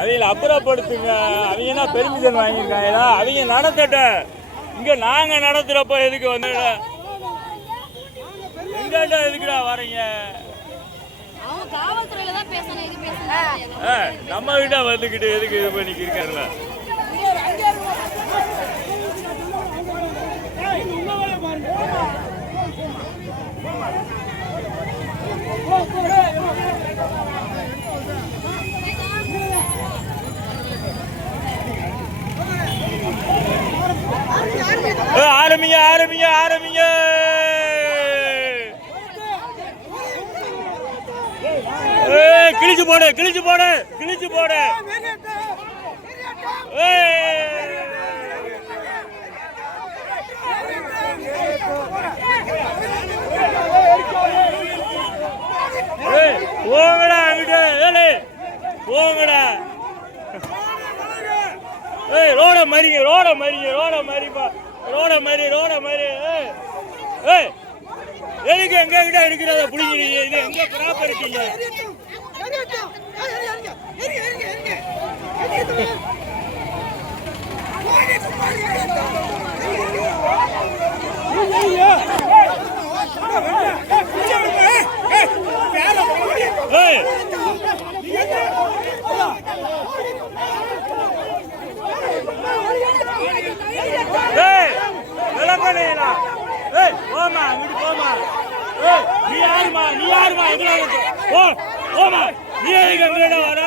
அவங்க அப்புறப்படுத்துங்க. அவங்க பெர்மிஷன் வாங்கியிருக்காங்களா? அவங்க நடத்தட்ட. இங்க நாங்க நடத்துறப்ப எதுக்கு வந்து எங்கிட்ட எதுக்குடா வரீங்க? நம்ம கிட்ட வந்துக்கிட்டு எதுக்கு இது பண்ணிக்கு இருக்காருல? ஆரம்பிங்க ஆரம்பிங்க ஆரம்பிங்க. கிழிச்சு போடு கிழிச்சு போடு கிழிச்சு போடு. போங்கடா அங்கிட்ட ஏழு போங்கடா. ரோட மறிங்க ரோட மறிங்க ரோட மறிப்பா ரோட மறி ரோட மறி. எதுக்கு எங்க கிட்ட இருக்கிறத புடிக்கிறீங்க? இது எங்க கிராப் இருக்கீங்க? போமா அங்கிட்டு போமா. நீ யாருமா நீ யாருமா? போமா நீ எதுக்கு எங்கட வர?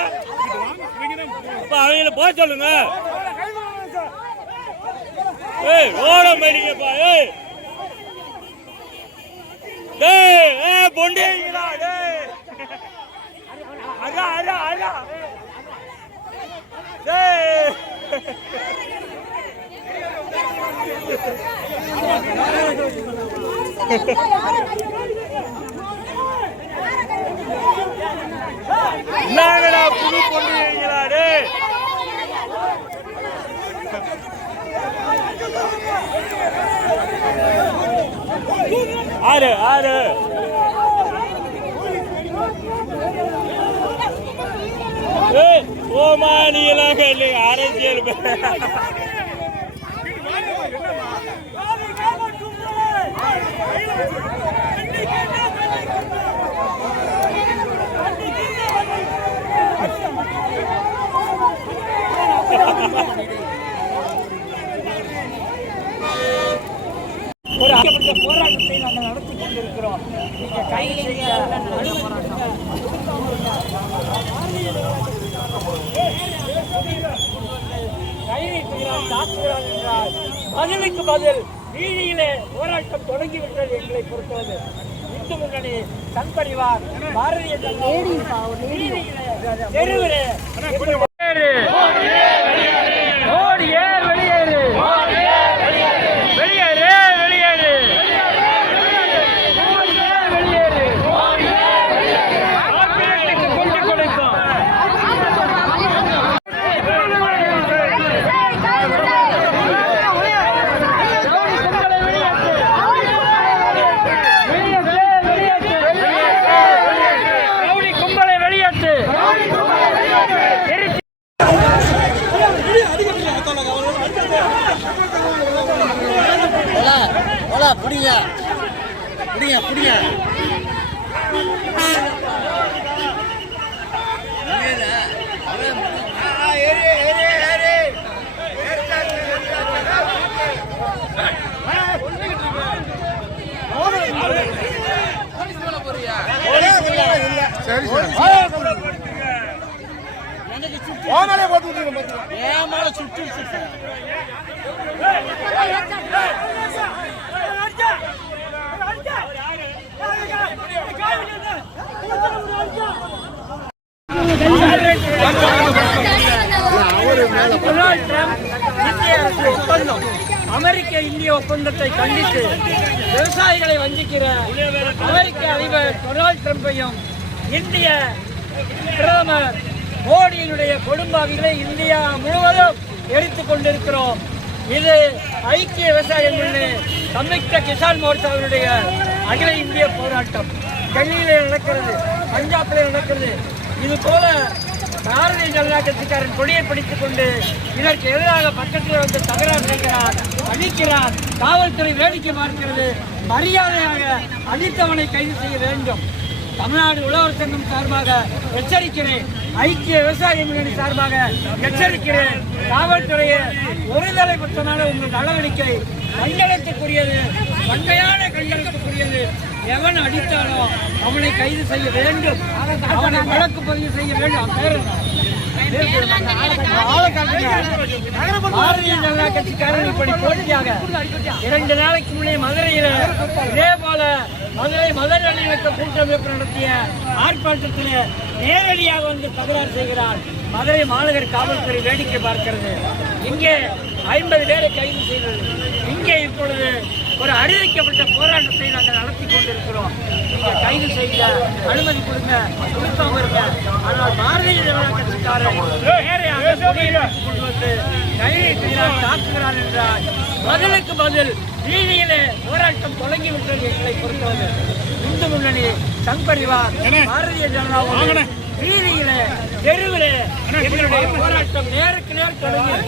அவங்கள போக சொல்லுங்க. ரோட மறிங்கப்பா. பொண்டிங்களா? அடா அடா அடா. என்னடா புது பொண்ணுங்களா? ஆறு ஆறு ஓமானியெல்லாம் கேள்வி அரசியல் ஒரு போராட்டத்தை நாங்கள் நடத்தி கொண்டிருக்கிறோம். தாக்குகிறார் என்றால் பதிலுக்கு பதில் வீதியிலே போராட்டம் தொடங்கிவிட்டது. எங்களை பொறுத்தவரை இந்து முன்னணி, சங் பரிவார், பாரதிய ஜனதா தெருவிலே புடிங்க புடிங்க புடிங்க. ஏமால சுற்றி அமெரிக்க இந்திய ஒப்பந்தத்தை கண்டித்து விவசாயிகளை வஞ்சிக்கிற அமெரிக்க அதிபர் டொனால்ட் ட்ரம்பையும் இந்திய பிரதமர் மோடியினுடைய கொடும்பாவிகளை இந்தியா முழுவதும் எடுத்துக் கொண்டிருக்கிறோம். இது ஐக்கிய விவசாய முன்னணி சம்யுக்த கிசான் மோர்ச்சாவினுடைய அகில இந்திய போராட்டம் டெல்லியிலே நடக்கிறது, பஞ்சாபிலே நடக்கிறது. இது போல பாரதிய ஜனதா கட்சிக்காரன் கொடியை பிடித்துக் கொண்டு இதற்கு எதிராக பக்கத்தில் வந்து தகராறு செய்கிறார், அடிக்கிறார். காவல்துறை வேடிக்கை பார்க்கிறது. மரியாதையாக அடித்தவனை கைது செய்ய வேண்டும். தமிழ்நாடு உழவர் சங்கம் சார்பாக எச்சரிக்கிறேன். ஐக்கிய விவசாய முன்னணி சார்பாக எச்சரிக்கிறேன். காவல்துறையை ஒருதலை பட்சமான உங்கள் நடவடிக்கை கண்டனத்துக்குரியது, வன்மையான கண்டனத்துக்குரியது. எவன் அடித்தாலோ அவனை கைது செய்ய வேண்டும், அவனை வழக்கு பதிவு செய்ய வேண்டும். பாரதிய ஜனதா கட்சிக்காரர்கள் இப்படி போட்டியாக 2 நாளைக்கு முன்னே மதுரையில் இதே போல மதுரை நல்லிணக்க கூட்டமைப்பு நடத்திய ஆர்ப்பாட்டத்தில் நேரடியாக வந்து தகராறு செய்கிறார். மதுரை மாநகர் காவல்துறை வேடிக்கை பார்க்கிறது. இங்கே 50 பேரை கைது செய்தது. இங்கே இப்பொழுது ஒரு அறிவிக்கப்பட்ட போராட்டத்தை நாங்கள் நடத்தி கொண்டிருக்கிறோம். நீங்கள் கைது செய்ய அனுமதி கொடுக்காம இருக்க. ஆனால் பாரதிய ஜனதா கட்சிக்காரர் நேரையாக கொண்டு வந்து கைது செய்கிறார், தாக்குகிறார் என்றால் பதிலுக்கு பதில் வீதியிலே போராட்டம் தொடங்கிவிட்டது. எங்களை பொறுத்தவரை இந்து முன்னணி, சங் பரிவார், பாரதிய ஜனதா வீதியிலே தெருவிலே எங்களுடைய போராட்டம் நேருக்கு நேர் தொடங்கி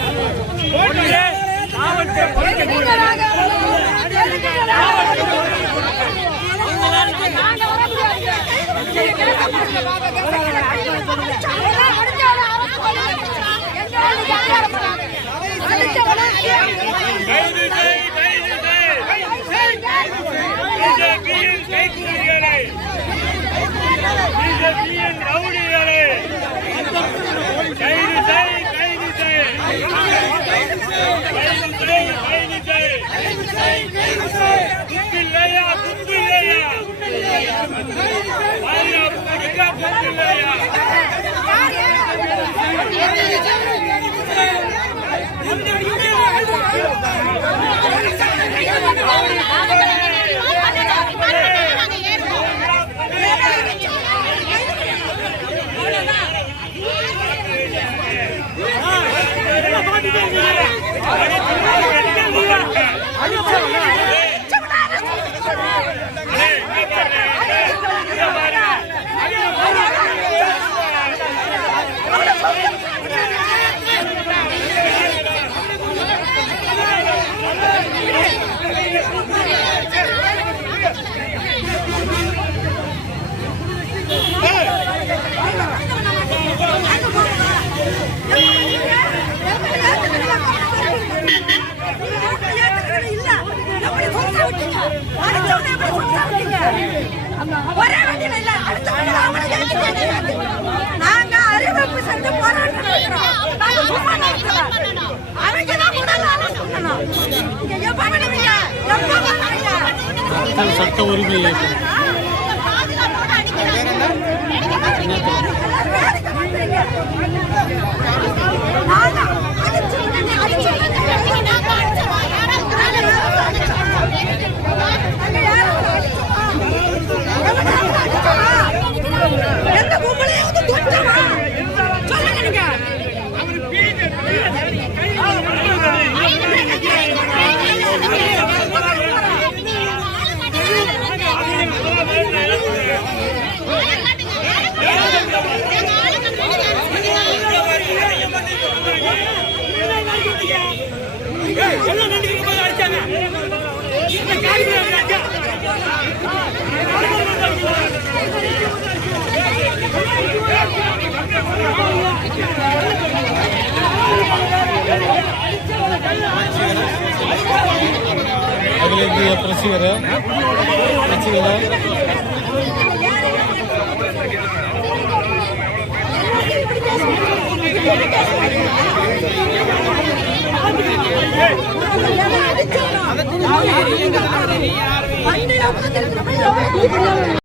சட்ட உரிமை अगले प्रसिद्ध है